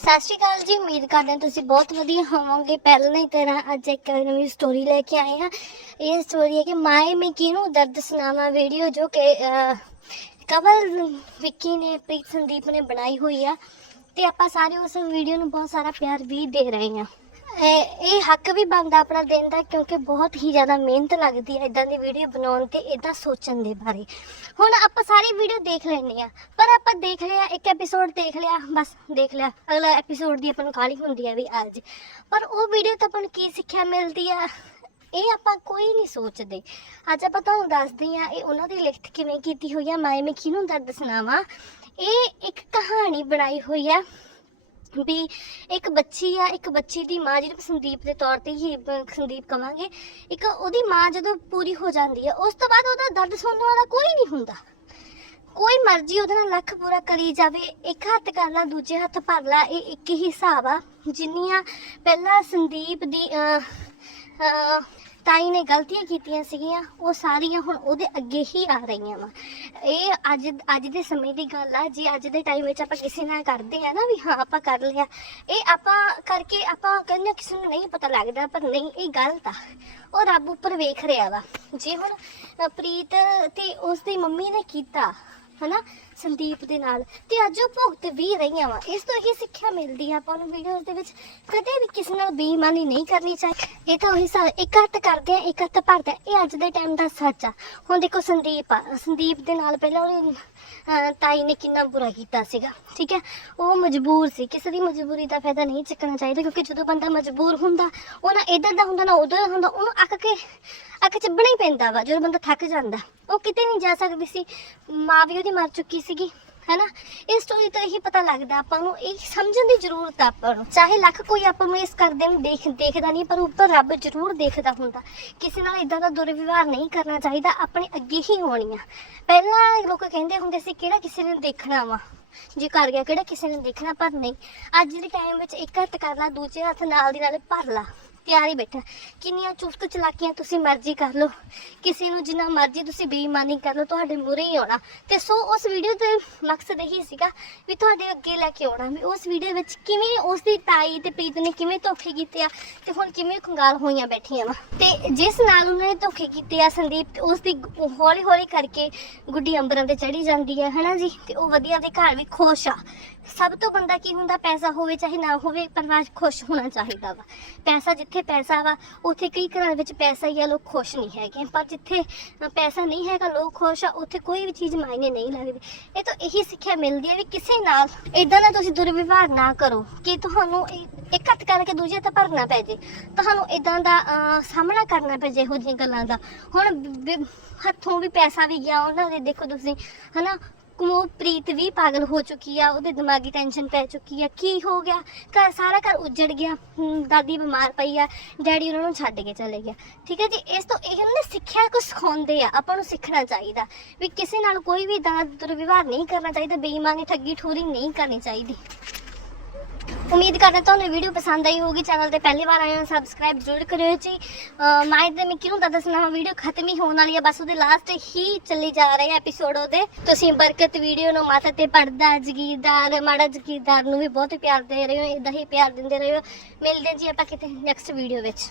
ਸਤਿ ਸ਼੍ਰੀ ਅਕਾਲ ਜੀ ਉਮੀਦ ਕਰਦੇ ਹਾਂ ਤੁਸੀਂ ਬਹੁਤ ਵਧੀਆ ਹੋਵੋਗੇ। ਪਹਿਲਾਂ ਹੀ ਤਰ੍ਹਾਂ ਅੱਜ ਇੱਕ ਨਵੀਂ ਸਟੋਰੀ ਲੈ ਕੇ ਆਏ ਹਾਂ। ਇਹ ਸਟੋਰੀ ਹੈ ਕਿ ਮਾਏ ਮੈਂ ਕਿਹਨੂੰ ਦਰਦ ਸੁਣਾਵਾਂ ਵੀਡੀਓ ਜੋ ਕਿ ਅਹ, ਕਵਲ ਵਿੱਕੀ ਨੇ ਪ੍ਰੀਤ ਸੰਦੀਪ ਨੇ ਬਣਾਈ ਹੋਈ ਆ। ਤੇ ਆਪਾਂ ਸਾਰੇ ਉਸ ਵੀਡੀਓ ਨੂੰ ਬਹੁਤ ਸਾਰਾ ਪਿਆਰ ਵੀ ਦੇ ਰਹੇ ਹਾਂ। ਇਹ ਇਹ ਹੱਕ ਵੀ ਬਣਦਾ ਆਪਣਾ ਦੇਣ ਦਾ ਕਿਉਂਕਿ ਬਹੁਤ ਹੀ ਜ਼ਿਆਦਾ ਮਿਹਨਤ ਲੱਗਦੀ ਹੈ ਇਦਾਂ ਦੀ ਵੀਡੀਓ ਬਣਾਉਣ ਤੇ ਇਦਾਂ ਸੋਚਣ ਦੇ ਬਾਰੇ। ਹੁਣ ਆਪਾਂ ਸਾਰੀ ਵੀਡੀਓ ਦੇਖ ਲੈਣੇ ਆ ਪਰ ਆਪਾਂ ਦੇਖ ਲਿਆ, ਇੱਕ ਐਪੀਸੋਡ ਦੇਖ ਲਿਆ, ਬਸ ਦੇਖ ਲਿਆ। ਅਗਲਾ ਐਪੀਸੋਡ ਦੀ ਆਪਾਂ ਨੂੰ ਕਾਹਲੀ ਹੁੰਦੀ ਹੈ ਵੀ ਅੱਜ। ਪਰ ਉਹ ਵੀਡੀਓ ਤੋਂ ਆਪਾਂ ਨੂੰ ਕੀ ਸਿੱਖਿਆ ਮਿਲਦੀ ਆ? ਇਹ ਆਪਾਂ ਕੋਈ ਨਹੀਂ ਸੋਚਦੇ। ਅੱਜ ਆਪਾਂ ਤੁਹਾਨੂੰ ਦੱਸਦੇ ਆ ਇਹ ਉਹਨਾਂ ਦੀ ਲਿਖਤ ਕਿਵੇਂ ਕੀਤੀ ਹੋਈ ਆ ਮਾਏ ਮੈਂ ਕਿਹਨੂੰ ਦਰਦ ਸੁਣਾਵਾਂ। ਇਹ ਇੱਕ ਕਹਾਣੀ ਬਣਾਈ ਹੋਈ ਆ। ਵੀ ਇੱਕ ਬੱਚੀ ਆ ਇੱਕ ਬੱਚੀ ਦੀ ਮਾਂ ਜਿਹਨੂੰ ਸੰਦੀਪ ਦੇ ਤੌਰ ਤੇ ਹੀ ਸੰਦੀਪ ਕਵਾਂਗੇ। ਇੱਕ ਉਹਦੀ ਮਾਂ ਜਦੋਂ ਪੂਰੀ ਹੋ ਜਾਂਦੀ ਆ ਉਸ ਤੋਂ ਬਾਅਦ ਉਹਦਾ ਦਰਦ ਸੁਣਨ ਵਾਲਾ ਕੋਈ ਨਹੀਂ ਹੁੰਦਾ। ਕੋਈ ਮਰਜ਼ੀ ਉਹਦੇ ਨਾਲ ਲੱਖ ਪੂਰਾ ਕਰੀ ਜਾਵੇ ਇੱਕ ਹੱਥ ਕਰ ਲਾ ਦੂਜੇ ਹੱਥ ਭਰ ਲਾ ਇਹ ਇੱਕ ਹੀ ਹਿਸਾਬ ਆ। ਜਿੰਨੀਆਂ ਪਹਿਲਾਂ ਸੰਦੀਪ ਦੀ ਅਹ, ਅਹ, ਤਾਈ ਨੇ ਗਲਤੀਆਂ ਕੀਤੀਆਂ ਸੀਗੀਆਂ, ਉਹ ਸਾਰੀਆਂ ਹੁਣ ਉਹਦੇ ਅੱਗੇ ਹੀ ਆ ਰਹੀਆਂ ਵਾ। ਇਹ ਅੱਜ ਅੱਜ ਦੇ ਸਮੇਂ ਦੀ ਗੱਲ ਆ, ਜੇ ਅੱਜ ਦੇ ਟਾਈਮ ਵਿੱਚ ਆਪਾਂ ਕਿਸੇ ਨਾਲ ਕਰਦੇ ਆ ਨਾ ਵੀ ਹਾਂ, ਆਪਾਂ ਕਰ ਲਿਆ, ਇਹ ਆਪਾਂ ਕਰਕੇ ਆਪਾਂ ਕਹਿੰਦੇ ਕਿਸੇ ਨੂੰ ਨਹੀਂ ਪਤਾ ਲੱਗਦਾ, ਪਰ ਨਹੀਂ, ਇਹ ਗਲਤ ਆ। ਉਹ ਰੱਬ ਉੱਪਰ ਵੇਖ ਰਿਹਾ ਵਾ। ਜੇ ਹੁਣ ਪ੍ਰੀਤ ਤੇ ਉਸ ਦੀ ਮੰਮੀ ਨੇ ਕੀਤਾ ਹਨਾ, ਸੰਦੀਪ ਦੇ ਨਾਲ। ਤੇ ਅੱਜ ਉਹ ਭੁਗਤ ਵੀ ਰਹੀਆਂ ਵਾ। ਇਸ ਤੋਂ ਇਹ ਸਿੱਖਿਆ ਮਿਲਦੀ ਆ ਆਪਾਂ ਨੂੰ ਵੀਡੀਓਜ਼ ਦੇ ਵਿੱਚ। ਕਦੇ ਵੀ ਕਿਸੇ ਨਾਲ ਬੇਈਮਾਨੀ ਨਹੀਂ ਕਰਨੀ ਚਾਹੀਦੀ ਇਹ ਤਾਂ ਉਹੀ ਸਾ ਇੱਕ ਹੱਥ ਕਰਦੇ ਆ, ਇੱਕ ਹੱਥ ਭਰਦੇ ਇਹ ਅੱਜ ਦੇ ਟਾਈਮ ਦਾ ਸੱਚ ਆ। ਹੁਣ ਦੇਖੋ ਸੰਦੀਪ ਆ। ਸੰਦੀਪ ਦੇ ਨਾਲ ਪਹਿਲਾਂ ਉਹਨੇ ਤਾਈ ਨੇ ਕਿੰਨਾ ਬੁਰਾ ਕੀਤਾ ਸੀਗਾ, ਠੀਕ ਹੈ? ਉਹ ਮਜਬੂਰ ਸੀ। ਕਿਸੇ ਦੀ ਮਜਬੂਰੀ ਦਾ ਫਾਇਦਾ ਨਹੀਂ ਚੱਕਣਾ ਚਾਹੀਦਾ, ਕਿਉਂਕਿ ਜਦੋਂ ਬੰਦਾ ਮਜਬੂਰ ਹੁੰਦਾ, ਉਹ ਨਾ ਇਧਰ ਦਾ ਹੁੰਦਾ, ਨਾ ਉਧਰ ਦਾ ਹੁੰਦਾ, ਉਹਨੂੰ ਅੱਕ ਕੇ ਅੱਕ ਚੱਬਣਾ ਹੀ ਪੈਂਦਾ ਵਾ, ਜਦੋਂ ਬੰਦਾ ਥੱਕ ਜਾਂਦਾ। ਉਹ ਕਿਤੇ ਨਹੀਂ ਜਾ ਸਕਦੀ ਸੀ। ਮਾਂ ਵੀ ਉਹਦੀ ਮਰ ਚੁੱਕੀ ਸੀਗੀ, ਹੈਨਾ? ਇਸ ਸਟੋਰੀ ਤੋਂ ਇਹੀ ਪਤਾ ਲੱਗਦਾ ਆਪਾਂ ਨੂੰ, ਇਹ ਸਮਝਣ ਦੀ ਜ਼ਰੂਰਤ ਆ ਆਪਾਂ ਨੂੰ। ਚਾਹੇ ਲੱਖ ਕੋਈ ਆਪਾਂ ਨੂੰ ਇਸ ਕਰਦੇ ਨੂੰ ਦੇਖ, ਦੇਖਦਾ ਨਹੀਂ, ਪਰ ਉੱਪਰ ਰੱਬ ਜ਼ਰੂਰ ਦੇਖਦਾ ਹੁੰਦਾ। ਕਿਸੇ ਨਾਲ ਇਦਾਂ ਦਾ ਦੁਰਵਿਵਹਾਰ ਨਹੀਂ ਕਰਨਾ ਚਾਹੀਦਾ, ਆਪਣੇ ਅੱਗੇ ਹੀ ਹੋਣੀ ਆ। ਪਹਿਲਾਂ ਲੋਕ ਕਹਿੰਦੇ ਹੁੰਦੇ ਸੀ, ਕਿਹੜਾ ਕਿਸੇ ਨੇ ਦੇਖਣਾ ਵਾ? ਜੇ ਕਰ ਗਿਆ, ਕਿਹੜਾ ਕਿਸੇ ਨੇ ਦੇਖਣਾ? ਪਰ ਨਹੀਂ। ਅੱਜ ਦੇ ਟਾਈਮ ਵਿੱਚ ਇੱਕ ਹੱਥ ਕਰ ਲਾ, ਦੂਜੇ ਹੱਥ ਨਾਲ ਦੀ ਨਾਲ ਭਰ ਲਾ। ਤਿਆਰ ਹੀ ਬੈਠਾ। ਕਿੰਨੀਆਂ ਚੁਸਤ ਚਲਾਕੀਆਂ ਤੁਸੀਂ ਮਰਜ਼ੀ ਕਰ ਲਓ। ਕਿਸੇ ਨੂੰ ਜਿੰਨਾ ਮਰਜ਼ੀ ਤੁਸੀਂ ਬੇਈਮਾਨੀ ਕਰ ਲਓ, ਤੁਹਾਡੇ ਮੂਹਰੇ ਹੀ ਆਉਣਾ। ਤੇ ਸੋ ਉਸ ਵੀਡੀਓ ਦਾ ਮਕਸਦ ਇਹੀ ਸੀਗਾ ਵੀ ਤੁਹਾਡੇ ਅੱਗੇ ਲੈ ਕੇ ਆਉਣਾ। ਵੀ ਉਸ ਵੀਡੀਓ ਵਿੱਚ ਕਿਵੇਂ ਉਸ ਦੀ ਤਾਈ ਤੇ ਪ੍ਰੀਤ ਨੇ ਕਿਵੇਂ ਧੋਖੇ ਕੀਤੇ ਆ ਤੇ ਹੁਣ ਕਿਵੇਂ ਖੰਗਾਲ ਹੋਈਆਂ ਬੈਠੀਆਂ ਵਾ। ਤੇ ਜਿਸ ਨਾਲ ਉਹਨਾਂ ਨੇ ਧੋਖੇ ਕੀਤੇ ਆ ਸੰਦੀਪ, ਤੇ ਉਸ ਦੀ ਹੌਲੀ ਹੌਲੀ ਕਰਕੇ ਗੁੱਡੀ ਅੰਬਰਾਂ ਤੇ ਚੜੀ ਜਾਂਦੀ ਹੈ ਹਨਾ ਜੀ? ਤੇ ਉਹ ਵਧੀਆ ਦੇ ਘਰ ਵੀ ਖੁਸ਼ ਆ। ਸਭ ਤੋਂ ਬੰਦਾ ਕੀ ਹੁੰਦਾ? ਪੈਸਾ ਹੋਵੇ ਚਾਹੇ ਨਾ ਹੋਵੇ, ਪਰਿਵਾਰ ਖੁਸ਼ ਹੋਣਾ ਚਾਹੀਦਾ ਵਾ। ਪੈਸਾ ਜਿੱਥੇ ਪੈਸਾ ਵਾ ਉੱਥੇ ਕਈ ਘਰਾਂ ਵਿੱਚ ਪੈਸਾ ਹੀ ਆ ਲੋਕ ਖੁਸ਼ ਨਹੀਂ ਹੈਗੇ। ਪਰ ਜਿੱਥੇ ਪੈਸਾ ਨਹੀਂ ਹੈਗਾ ਲੋਕ ਖੁਸ਼ ਆ ਉੱਥੇ ਕੋਈ ਵੀ ਚੀਜ਼ ਮਾਇਨੇ ਨਹੀਂ ਲੱਗਦੀ ਇਹ ਤਾਂ ਇਹੀ ਸਿੱਖਿਆ ਮਿਲਦੀ ਹੈ ਵੀ ਕਿਸੇ ਨਾਲ ਇਦਾਂ ਦਾ ਤੁਸੀਂ ਦੁਰਵਿਵਹਾਰ ਨਾ ਕਰੋ ਕਿ ਤੁਹਾਨੂੰ ਇੱਕ ਹੱਥ ਕਰਕੇ ਦੂਜੇ ਤੇ ਭਰਨਾ ਪੈ ਜੇ। ਤੁਹਾਨੂੰ ਇਦਾਂ ਦਾ ਅ, ਸਾਹਮਣਾ ਕਰਨਾ ਪੈ ਜੇ ਇਹੋ ਜਿਹੀਆਂ ਗੱਲਾਂ ਦਾ। ਹੁਣ ਹੱਥੋਂ ਵੀ ਪੈਸਾ ਵੀ ਗਿਆ ਉਹਨਾਂ ਦੇ ਦੇਖੋ ਤੁਸੀਂ ਹਨਾ ਕੁਮੋ ਪ੍ਰੀਤ ਵੀ ਪਾਗਲ ਹੋ ਚੁੱਕੀ ਆ ਉਹਦੇ ਦਿਮਾਗੀ ਟੈਨਸ਼ਨ ਪੈ ਚੁੱਕੀ ਆ। ਕੀ ਹੋ ਗਿਆ? ਘਰ ਸਾਰਾ ਘਰ ਉੱਜੜ ਗਿਆ। ਹਮ, ਦਾਦੀ ਬਿਮਾਰ ਪਈ ਆ ਡੈਡੀ ਉਹਨਾਂ ਨੂੰ ਛੱਡ ਕੇ ਚਲੇ ਗਿਆ। ਠੀਕ ਹੈ ਜੀ ਇਸ ਤੋਂ ਇਹ ਨਾ ਸਿੱਖਿਆ ਕੁਝ ਸਿਖਾਉਂਦੇ ਆ ਆਪਾਂ ਨੂੰ ਸਿੱਖਣਾ ਚਾਹੀਦਾ ਵੀ ਕਿਸੇ ਨਾਲ ਕੋਈ ਵੀ ਏਦਾਂ ਦਾ ਦੁਰਵਿਵਹਾਰ ਨਹੀਂ ਕਰਨਾ ਚਾਹੀਦਾ ਬੇਈਮਾਨੀ ਠੱਗੀ ਠੋਰੀ ਨਹੀਂ ਕਰਨੀ ਚਾਹੀਦੀ। ਉਮੀਦ ਕਰਦਾ ਤੁਹਾਨੂੰ ਵੀਡੀਓ ਪਸੰਦ ਆਈ ਹੋਊਗੀ। ਚੈਨਲ ਤੇ ਪਹਿਲੀ ਵਾਰ ਆਏ ਹੋ ਸਬਸਕ੍ਰਾਈਬ ਜ਼ਰੂਰ ਕਰਿਓ ਜੀ। ਮਾਈ ਦੇ ਮੈਂ ਕਿਉਂ ਤਾਂ ਦੱਸਣਾ ਵੀਡੀਓ ਖਤਮ ਹੀ ਹੋਣ ਵਾਲੀ ਹੈ, ਬਸ ਉਹਦੇ ਲਾਸਟ ਹੀ ਚੱਲੀ ਜਾ ਰਹੇ ਐਪੀਸੋਡ ਉਹਦੇ। ਤੁਸੀਂ ਬਰਕਤ ਵੀਡੀਓ ਨੂੰ ਮਾਤਾ ਤੇ ਪੜਦਾ ਜਗੀਰਦਾਰ, ਮਾੜਾ ਜਗੀਰਦਾਰ ਨੂੰ ਵੀ ਬਹੁਤ ਪਿਆਰ ਦੇ ਰਹੇ ਹੋ ਇਦਾਂ ਹੀ ਪਿਆਰ ਦਿੰਦੇ ਰਹੋ ਮਿਲਦੇ ਜੀ ਆਪਾਂ ਕਿਤੇ ਨੈਕਸਟ ਵੀਡੀਓ ਵਿੱਚ।